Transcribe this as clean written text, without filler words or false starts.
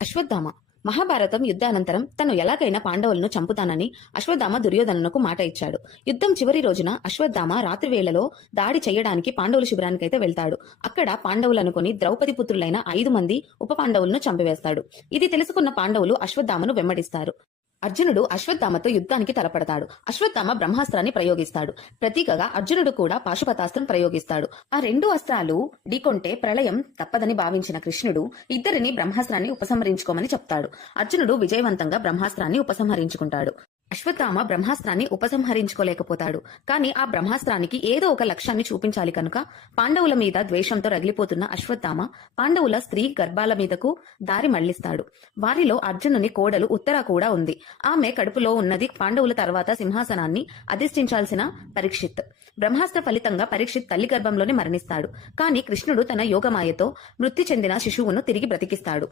అశ్వత్థామ మహాభారతం యుద్ధానంతరం తను ఎలాగైనా పాండవులను చంపుతానని అశ్వత్థామ దుర్యోధనునకు మాట ఇచ్చాడు. యుద్ధం చివరి రోజున అశ్వత్థామ రాత్రి వేళలో దాడి చేయడానికి పాండవుల శిబిరానికైతే వెళ్తాడు. అక్కడ పాండవులనుకుని ద్రౌపది పుత్రులైన 5 మంది ఉప పాండవులను చంపివేస్తాడు. ఇది తెలుసుకున్న పాండవులు అశ్వత్థామను వెంబడిస్తారు. అర్జునుడు అశ్వత్థామతో యుద్ధానికి తలపడతాడు. అశ్వత్థామ బ్రహ్మాస్త్రాన్ని ప్రయోగిస్తాడు. ప్రతీకగా అర్జునుడు కూడా పాశుపతాస్త్రం ప్రయోగిస్తాడు. ఆ 2 అస్త్రాలు ఢీకొంటే ప్రళయం తప్పదని భావించిన కృష్ణుడు ఇద్దరిని బ్రహ్మాస్త్రాన్ని ఉపసంహరించుకోమని చెప్తాడు. అర్జునుడు విజయవంతంగా బ్రహ్మాస్త్రాన్ని ఉపసంహరించుకుంటాడు. అశ్వత్థామ బ్రహ్మాస్త్రాన్ని ఉపసంహరించుకోలేకపోతాడు. కానీ ఆ బ్రహ్మాస్త్రానికి ఏదో ఒక లక్ష్యాన్ని చూపించాలి కనుక పాండవుల మీద ద్వేషంతో రగిలిపోతున్న అశ్వత్థామ పాండవుల స్త్రీ గర్భాల మీదకు దారి మళ్లిస్తాడు. వారిలో అర్జునుని కోడలు ఉత్తర కూడా ఉంది. ఆమె కడుపులో ఉన్నది పాండవుల తర్వాత సింహాసనాన్ని అధిష్ఠించాల్సిన పరీక్షిత్. బ్రహ్మాస్త్ర ఫలితంగా పరీక్షిత్ తల్లి గర్భంలోనే మరణిస్తాడు. కానీ కృష్ణుడు తన యోగమాయతో మృతి చెందిన శిశువును తిరిగి బ్రతికిస్తాడు.